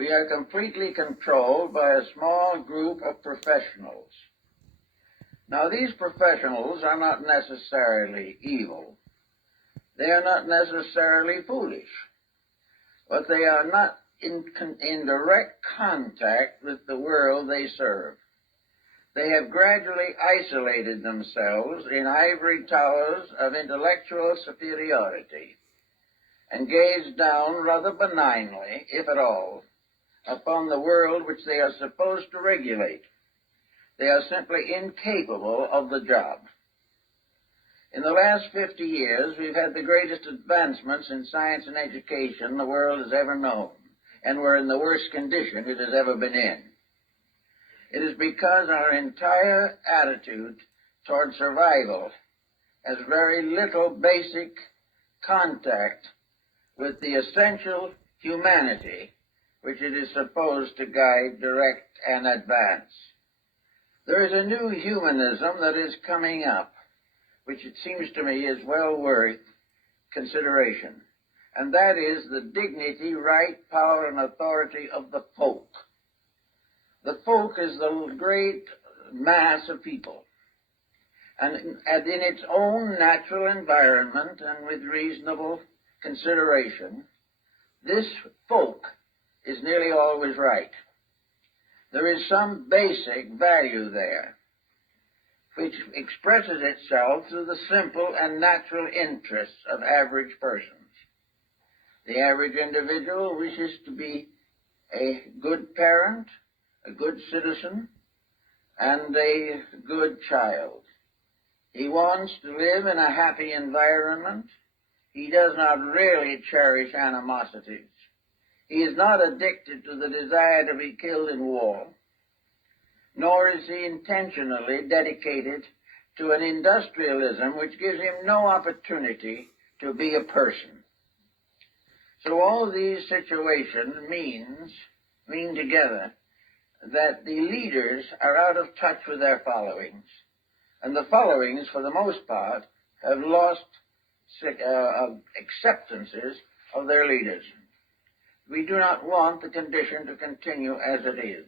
we are completely controlled by a small group of professionals. Now, these professionals are not necessarily evil. They are not necessarily foolish, but they are not in direct contact with the world they serve. They have gradually isolated themselves in ivory towers of intellectual superiority and gaze down rather benignly, if at all, upon the world which they are supposed to regulate. They are simply incapable of the job. In the last 50 years, we've had the greatest advancements in science and education the world has ever known, and we're in the worst condition it has ever been in. It is because our entire attitude toward survival has very little basic contact with the essential humanity which it is supposed to guide, direct, and advance. There is a new humanism that is coming up, which it seems to me is well worth consideration, and that is the dignity, right, power, and authority of the folk. The folk is the great mass of people, and in its own natural environment and with reasonable consideration, this folk is nearly always right. There is some basic value there, which expresses itself through the simple and natural interests of average persons. The average individual wishes to be a good parent, a good citizen, and a good child. He wants to live in a happy environment. He does not really cherish animosities. He is not addicted to the desire to be killed in war, nor is he intentionally dedicated to an industrialism which gives him no opportunity to be a person. So all these situations mean together that the leaders are out of touch with their followings, and the followings, for the most part, have lost acceptances of their leaders. We do not want the condition to continue as it is.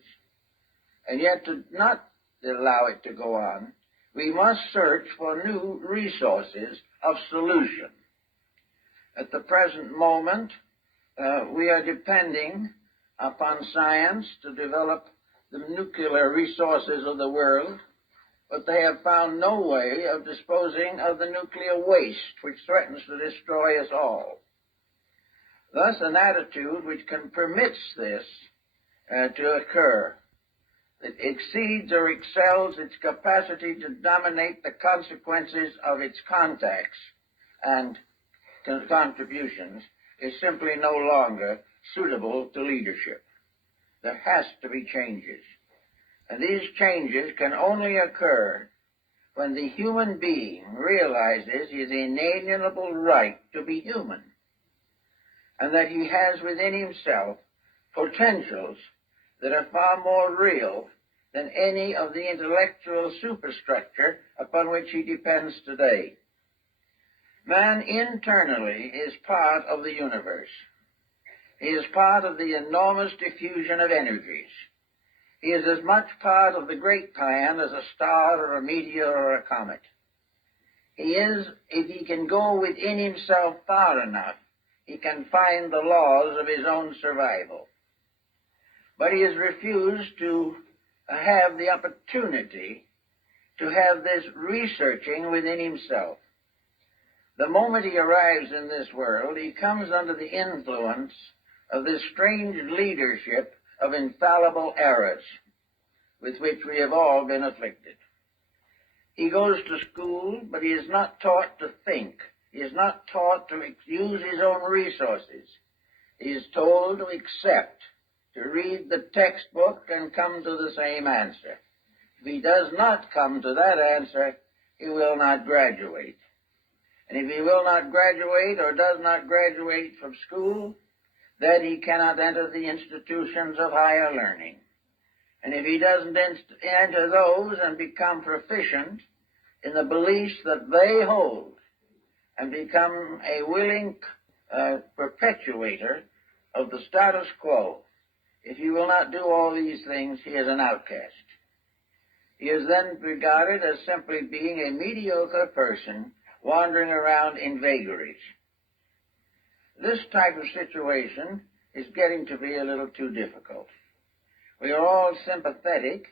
And yet, to not allow it to go on, we must search for new resources of solution. At the present moment, we are depending upon science to develop the nuclear resources of the world, but they have found no way of disposing of the nuclear waste which threatens to destroy us all. Thus, an attitude which permits this to occur, that exceeds or excels its capacity to dominate the consequences of its contacts and contributions, is simply no longer suitable to leadership. There has to be changes. And these changes can only occur when the human being realizes his inalienable right to be human, and that he has within himself potentials that are far more real than any of the intellectual superstructure upon which he depends today. Man internally is part of the universe. He is part of the enormous diffusion of energies. He is as much part of the great plan as a star or a meteor or a comet. He is, if he can go within himself far enough, he can find the laws of his own survival. But he has refused to have the opportunity to have this researching within himself. The moment he arrives in this world, he comes under the influence of this strange leadership of infallible errors with which we have all been afflicted. He goes to school, but he is not taught to think. He is not taught to use his own resources. He is told to accept, to read the textbook and come to the same answer. If he does not come to that answer, he will not graduate. And if he will not graduate or does not graduate from school, then he cannot enter the institutions of higher learning. And if he doesn't enter those and become proficient in the beliefs that they hold and become a willing perpetuator of the status quo, If he will not do all these things, he is an outcast. He is then regarded as simply being a mediocre person wandering around in vagaries. This type of situation is getting to be a little too difficult. We are all sympathetic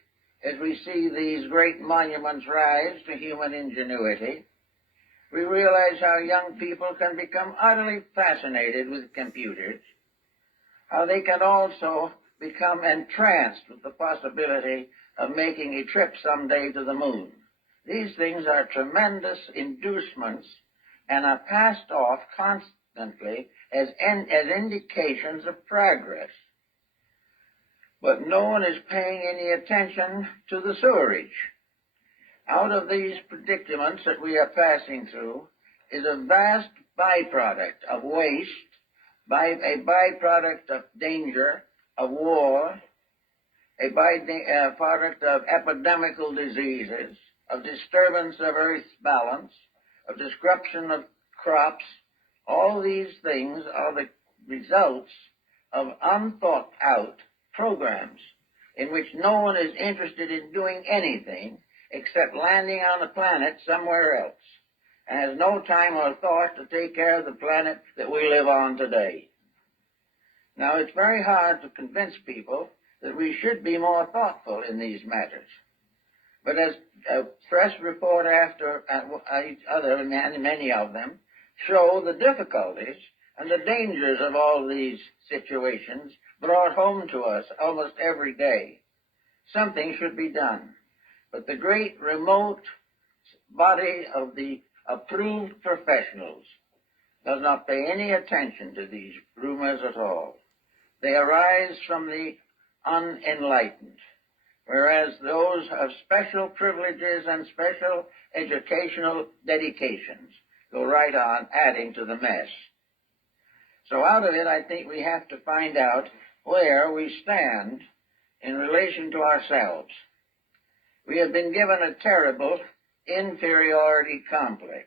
as we see these great monuments rise to human ingenuity. We realize how young people can become utterly fascinated with computers, how they can also become entranced with the possibility of making a trip someday to the moon. These things are tremendous inducements and are passed off constantly as indications of progress. But no one is paying any attention to the sewerage. Out of these predicaments that we are passing through is a vast byproduct of waste, a byproduct of danger, of war, a byproduct of epidemical diseases, of disturbance of Earth's balance, of disruption of crops. All these things are the results of unthought out programs in which no one is interested in doing anything except landing on a planet somewhere else, and has no time or thought to take care of the planet that we live on today. Now, it's very hard to convince people that we should be more thoughtful in these matters. But as a press report after each other, and many of them, show the difficulties and the dangers of all these situations brought home to us almost every day. Something should be done. But the great remote body of the approved professionals does not pay any attention to these rumors at all. They arise from the unenlightened, whereas those of special privileges and special educational dedications go right on adding to the mess. So out of it, I think we have to find out where we stand in relation to ourselves. We have been given a terrible inferiority complex.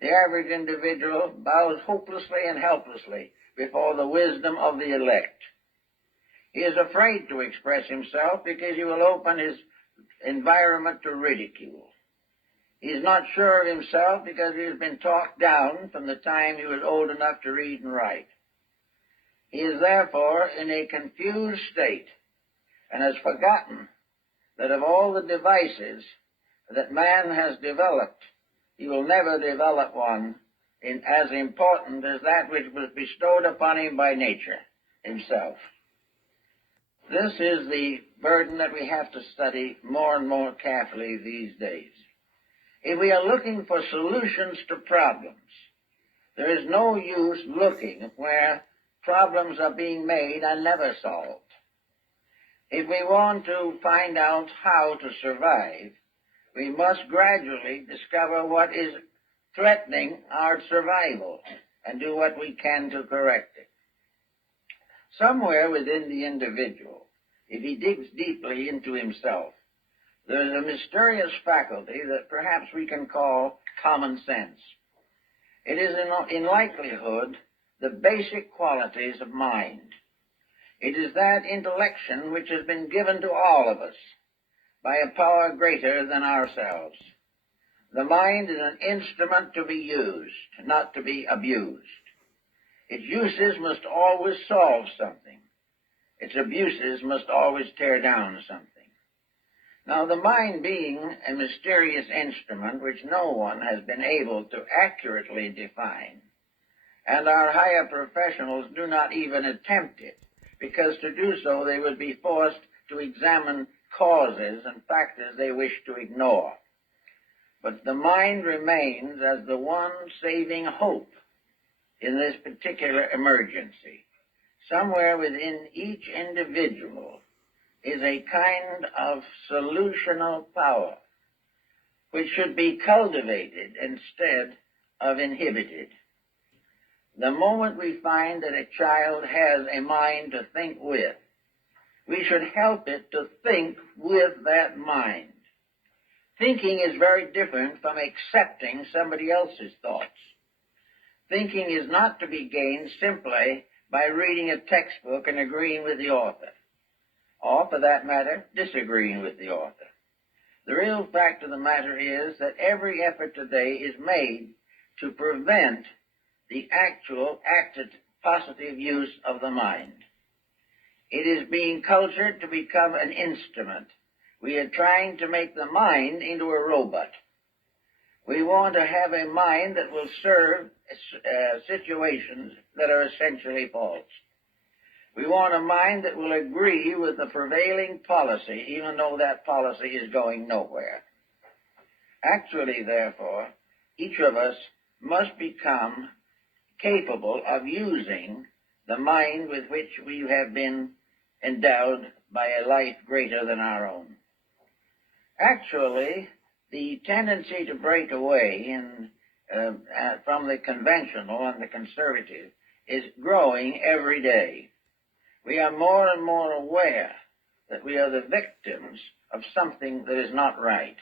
The average individual bows hopelessly and helplessly before the wisdom of the elect. He is afraid to express himself because he will open his environment to ridicule. He is not sure of himself because he has been talked down from the time he was old enough to read and write. He is therefore in a confused state and has forgotten that of all the devices that man has developed, he will never develop one as important as that which was bestowed upon him by nature himself. This is the burden that we have to study more and more carefully these days. If we are looking for solutions to problems, there is no use looking where problems are being made and never solved. If we want to find out how to survive, we must gradually discover what is threatening our survival and do what we can to correct it. Somewhere within the individual, if he digs deeply into himself, there is a mysterious faculty that perhaps we can call common sense. It is in likelihood the basic qualities of mind. It is that intellection which has been given to all of us by a power greater than ourselves. The mind is an instrument to be used, not to be abused. Its uses must always solve something. Its abuses must always tear down something. Now, the mind being a mysterious instrument which no one has been able to accurately define, and our higher professionals do not even attempt it, because to do so they would be forced to examine causes and factors they wish to ignore. But the mind remains as the one saving hope in this particular emergency. Somewhere within each individual is a kind of solutional power which should be cultivated instead of inhibited. The moment we find that a child has a mind to think with, we should help it to think with that mind. Thinking is very different from accepting somebody else's thoughts. Thinking is not to be gained simply by reading a textbook and agreeing with the author, or, for that matter, disagreeing with the author. The real fact of the matter is that every effort today is made to prevent the actual active positive use of the mind. It is being cultured to become an instrument. We are trying to make the mind into a robot. We want to have a mind that will serve situations that are essentially false. We want a mind that will agree with the prevailing policy, even though that policy is going nowhere. Actually, therefore, each of us must become capable of using the mind with which we have been endowed by a life greater than our own. Actually, the tendency to break away from the conventional and the conservative is growing every day. We are more and more aware that we are the victims of something that is not right.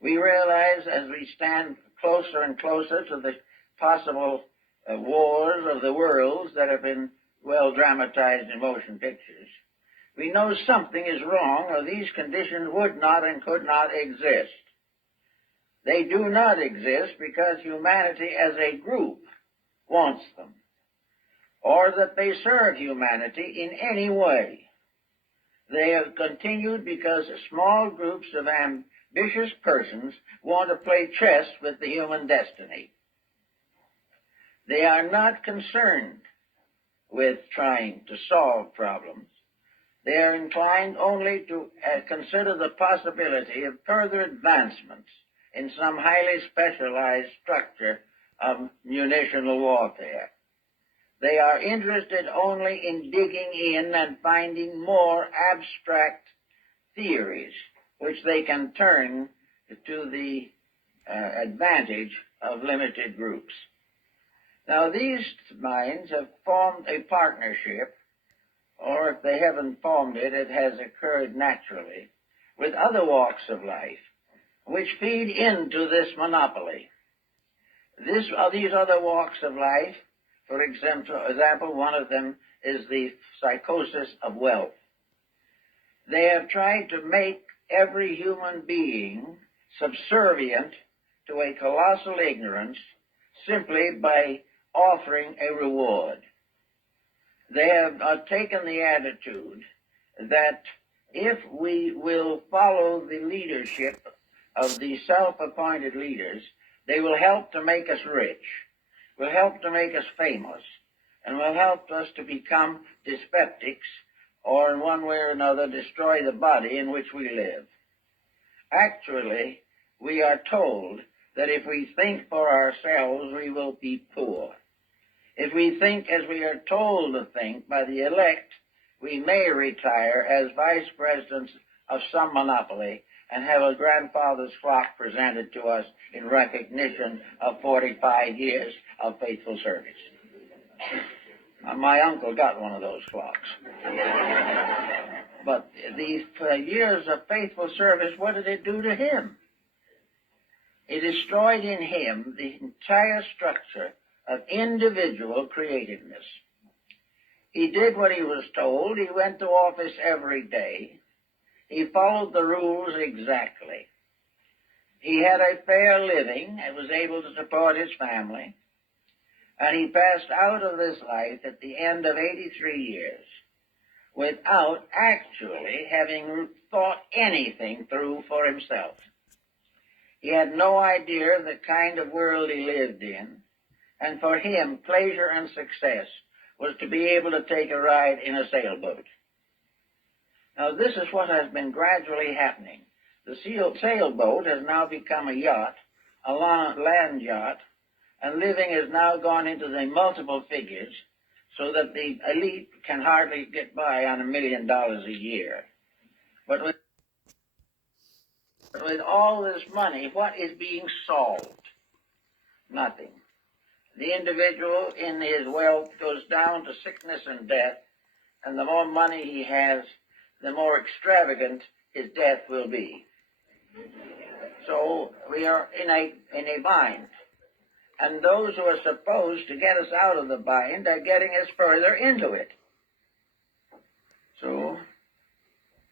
We realize as we stand closer and closer to the possible wars of the worlds that have been well dramatized in motion pictures, we know something is wrong, or these conditions would not and could not exist. They do not exist because humanity as a group wants them, or that they serve humanity in any way. They have continued because small groups of ambitious persons want to play chess with the human destiny. They are not concerned with trying to solve problems. They are inclined only to consider the possibility of further advancements in some highly specialized structure of munitional warfare. They are interested only in digging in and finding more abstract theories which they can turn to the advantage of limited groups. Now, these minds have formed a partnership, or if they haven't formed it, it has occurred naturally, with other walks of life, which feed into this monopoly. These other walks of life, for example, one of them is the psychosis of wealth. They have tried to make every human being subservient to a colossal ignorance simply by offering a reward. They have taken the attitude that if we will follow the leadership of the self-appointed leaders, they will help to make us rich, will help to make us famous, and will help us to become dyspeptics, or in one way or another destroy the body in which we live. Actually, we are told that if we think for ourselves, we will be poor. If we think as we are told to think by the elect, we may retire as vice presidents of some monopoly and have a grandfather's clock presented to us in recognition of 45 years of faithful service. My uncle got one of those clocks. But these years of faithful service, what did it do to him? It destroyed in him the entire structure of individual creativeness. He did what he was told. He went to office every day. He followed the rules exactly. He had a fair living and was able to support his family. And he passed out of this life at the end of 83 years without actually having thought anything through for himself. He had no idea of the kind of world he lived in, and for him, pleasure and success was to be able to take a ride in a sailboat. Now, this is what has been gradually happening. The sailboat has now become a yacht, a land yacht, and living has now gone into the multiple figures, so that the elite can hardly get by on $1 million a year. But with all this money, what is being solved? Nothing. The individual in his wealth goes down to sickness and death, and the more money he has, the more extravagant his death will be. So we are in a bind. and those who are supposed to get us out of the bind are getting us further into it. So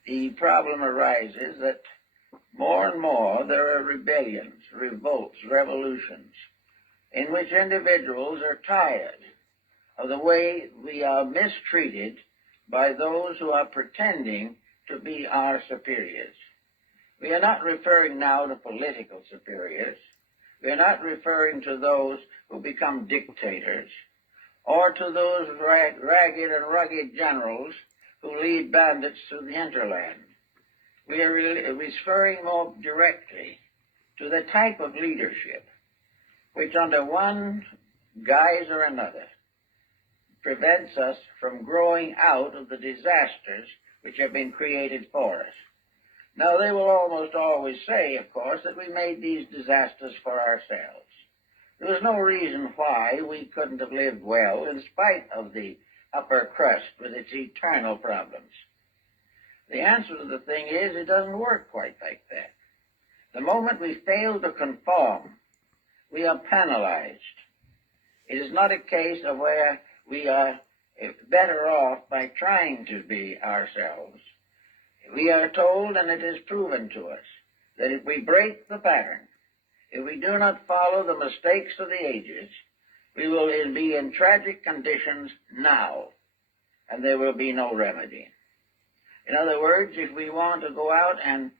the problem arises that more and more there are rebellions, revolts, revolutions, in which individuals are tired of the way we are mistreated by those who are pretending to be our superiors. We are not referring now to political superiors. We are not referring to those who become dictators or to those ragged and rugged generals who lead bandits through the hinterland. We are referring more directly to the type of leadership which under one guise or another prevents us from growing out of the disasters which have been created for us. Now, they will almost always say, of course, that we made these disasters for ourselves. There was no reason why we couldn't have lived well in spite of the upper crust with its eternal problems. The answer to the thing is, it doesn't work quite like that. The moment we fail to conform, we are penalized. It is not a case of where we are better off by trying to be ourselves. We are told, and it is proven to us, that if we break the pattern, if we do not follow the mistakes of the ages, we will be in tragic conditions now, and there will be no remedy. In other words, if we want to go out and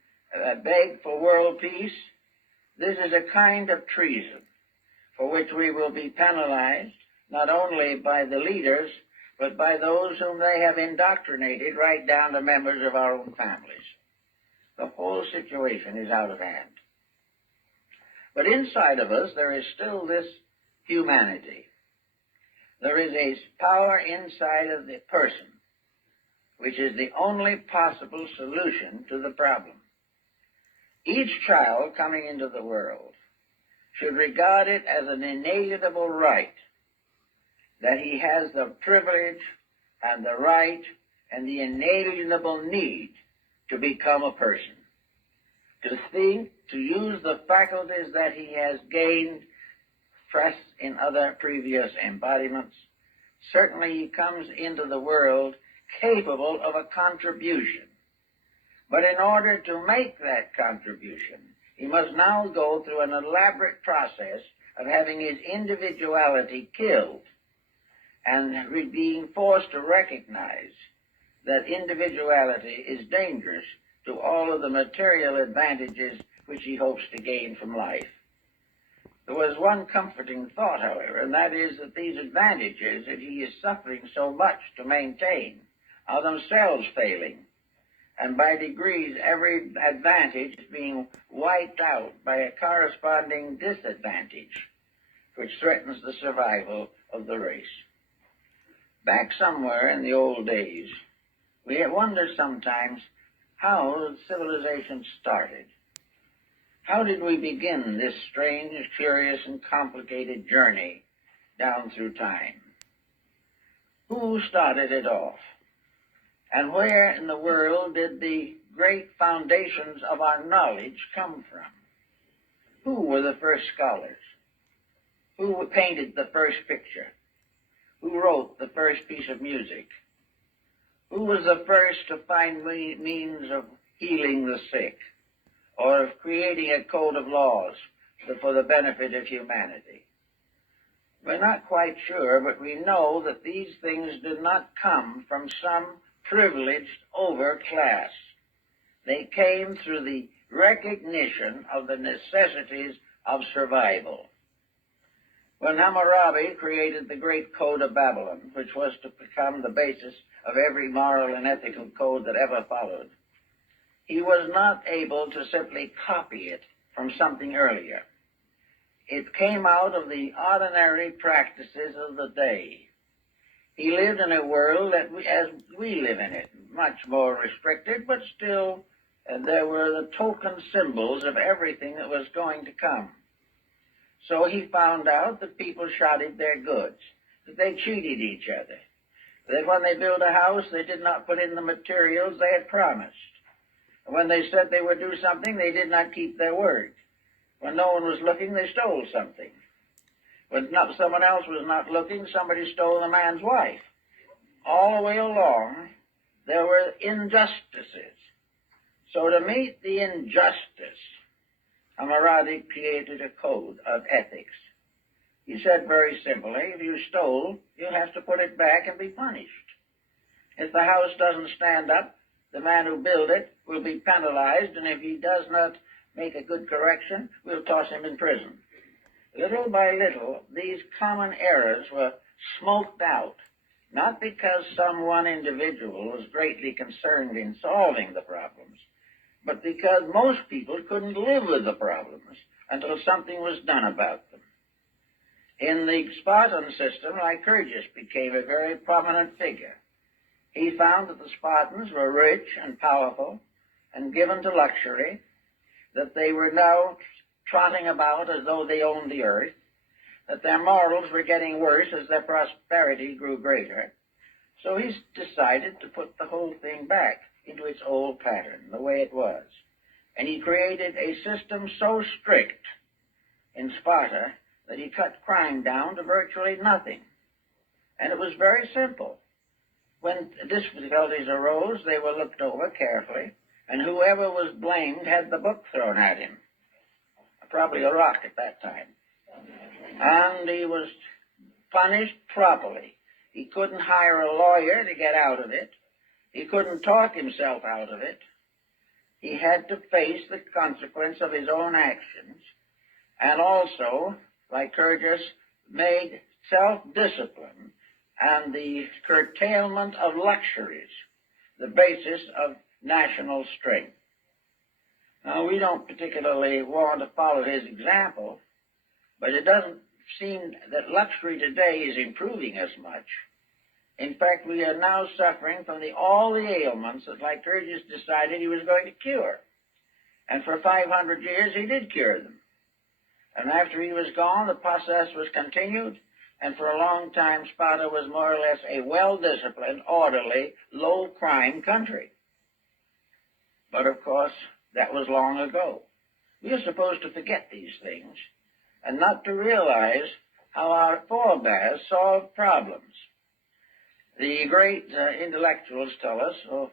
beg for world peace, this is a kind of treason for which we will be penalized not only by the leaders, but by those whom they have indoctrinated right down to members of our own families. The whole situation is out of hand. But inside of us, there is still this humanity. There is a power inside of the person, which is the only possible solution to the problem. Each child coming into the world should regard it as an inalienable right that he has the privilege and the right and the inalienable need to become a person, to think, to use the faculties that he has gained fresh in other previous embodiments. Certainly he comes into the world capable of a contribution. But in order to make that contribution, he must now go through an elaborate process of having his individuality killed and being forced to recognize that individuality is dangerous to all of the material advantages which he hopes to gain from life. There was one comforting thought, however, and that is that these advantages that he is suffering so much to maintain are themselves failing, and by degrees every advantage is being wiped out by a corresponding disadvantage which threatens the survival of the race. Back somewhere in the old days, we wonder sometimes how civilization started. How did we begin this strange, curious, and complicated journey down through time? Who started it off? And where in the world did the great foundations of our knowledge come from? Who were the first scholars? Who painted the first picture? Who wrote the first piece of music? Who was the first to find means of healing the sick or of creating a code of laws for the benefit of humanity? We're not quite sure, but we know that these things did not come from some privileged overclass. They came through the recognition of the necessities of survival. When Hammurabi created the great code of Babylon, which was to become the basis of every moral and ethical code that ever followed, he was not able to simply copy it from something earlier. It came out of the ordinary practices of the day. He lived in a world that as we live in it, much more restricted, but still there were the token symbols of everything that was going to come. So he found out that people shotted their goods, that they cheated each other, that when they built a house, they did not put in the materials they had promised. When they said they would do something, they did not keep their word. When no one was looking, they stole something. When someone else was not looking, somebody stole the man's wife. All the way along, there were injustices. So to meet the injustice, Hammurabi created a code of ethics. He said very simply, if you stole, you have to put it back and be punished. If the house doesn't stand up, the man who built it will be penalized, and if he does not make a good correction, we'll toss him in prison. Little by little, these common errors were smoked out, not because some one individual was greatly concerned in solving the problems, but because most people couldn't live with the problems until something was done about them. In the Spartan system, Lycurgus became a very prominent figure. He found that the Spartans were rich and powerful and given to luxury, that they were now trotting about as though they owned the earth, that their morals were getting worse as their prosperity grew greater. So he decided to put the whole thing back into its old pattern, the way it was. And he created a system so strict in Sparta that he cut crime down to virtually nothing. And it was very simple. When difficulties arose, they were looked over carefully, and whoever was blamed had the book thrown at him. Probably a rock at that time. And he was punished properly. He couldn't hire a lawyer to get out of it. He couldn't talk himself out of it. He had to face the consequence of his own actions. And also, Lycurgus made self-discipline and the curtailment of luxuries the basis of national strength. Now, we don't particularly want to follow his example, but it doesn't seem that luxury today is improving as much. In fact, we are now suffering from all the ailments that Lycurgus decided he was going to cure. And for 500 years, he did cure them. And after he was gone, the process was continued, and for a long time, Sparta was more or less a well-disciplined, orderly, low-crime country. But, of course, that was long ago. We are supposed to forget these things and not to realize how our forebears solved problems. The great intellectuals tell us, oh,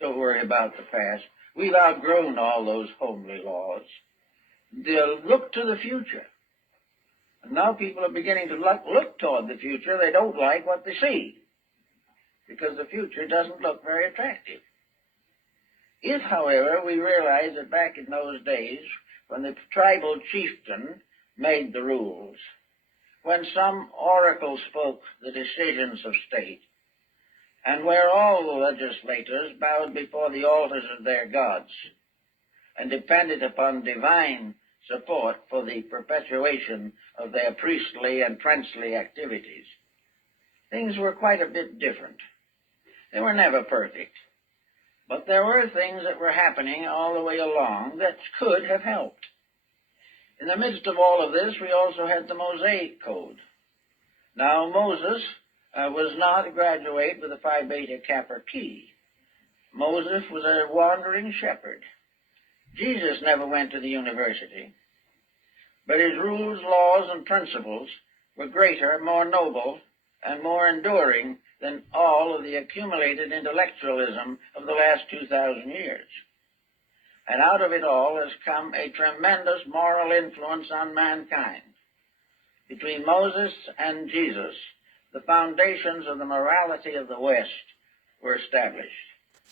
don't worry about the past. We've outgrown all those homely laws. They'll look to the future. And now people are beginning to look toward the future. They don't like what they see because the future doesn't look very attractive. If, however, we realize that back in those days, when the tribal chieftain made the rules, when some oracle spoke the decisions of state, and where all the legislators bowed before the altars of their gods and depended upon divine support for the perpetuation of their priestly and princely activities, things were quite a bit different. They were never perfect. But there were things that were happening all the way along that could have helped. In the midst of all of this, we also had the Mosaic Code. Now, Moses was not a graduate with a Phi Beta Kappa Key. Moses was a wandering shepherd. Jesus never went to the university. But his rules, laws, and principles were greater, more noble, and more enduring than all of the accumulated intellectualism of the last 2,000 years. And out of it all has come a tremendous moral influence on mankind. Between Moses and Jesus, the foundations of the morality of the West were established.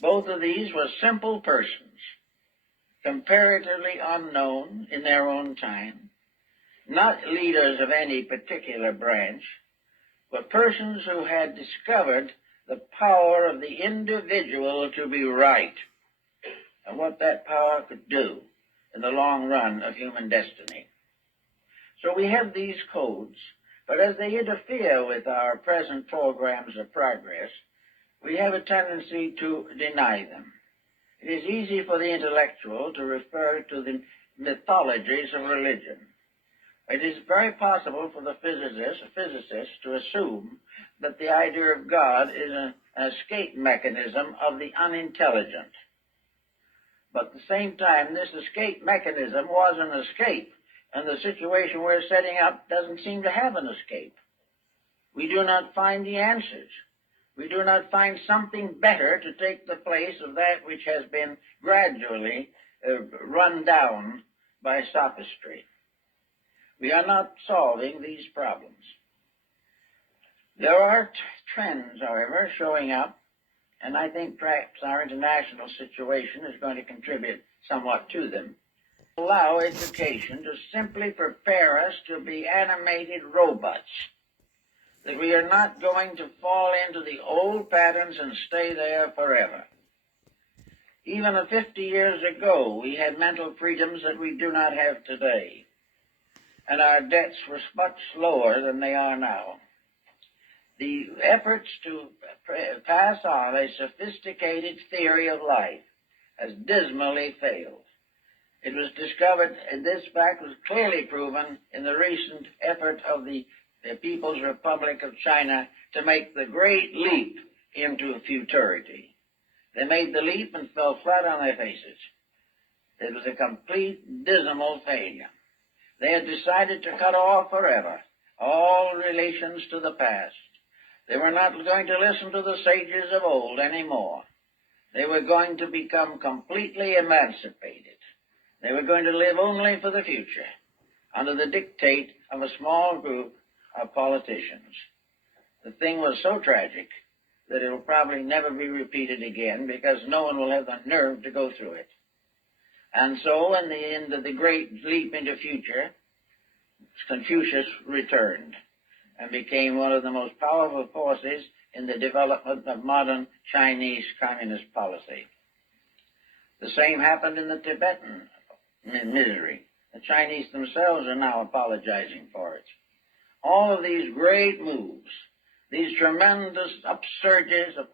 Both of these were simple persons, comparatively unknown in their own time, not leaders of any particular branch, but persons who had discovered the power of the individual to be right and what that power could do in the long run of human destiny. So we have these codes, but as they interfere with our present programs of progress, we have a tendency to deny them. It is easy for the intellectual to refer to the mythologies of religion. It is very possible for the physicist to assume that the idea of God is an escape mechanism of the unintelligent. But at the same time, this escape mechanism was an escape. And the situation we're setting up doesn't seem to have an escape. We do not find the answers. We do not find something better to take the place of that which has been gradually run down by sophistry. We are not solving these problems. There are trends, however, showing up, and I think perhaps our international situation is going to contribute somewhat to them. Allow education to simply prepare us to be animated robots, that we are not going to fall into the old patterns and stay there forever. Even 50 years ago, we had mental freedoms that we do not have today, and our debts were much lower than they are now. The efforts to pass on a sophisticated theory of life has dismally failed. It was discovered, and this fact was clearly proven in the recent effort of the People's Republic of China to make the great leap into futurity. They made the leap and fell flat on their faces. It was a complete, dismal failure. They had decided to cut off forever all relations to the past. They were not going to listen to the sages of old anymore. They were going to become completely emancipated. They were going to live only for the future, under the dictate of a small group of politicians. The thing was so tragic that it will probably never be repeated again, because no one will have the nerve to go through it. And so, in the end of the great leap into future, Confucius returned and became one of the most powerful forces in the development of modern Chinese communist policy. The same happened in the Tibetan misery. The Chinese themselves are now apologizing for it. All of these great moves, these tremendous upsurges of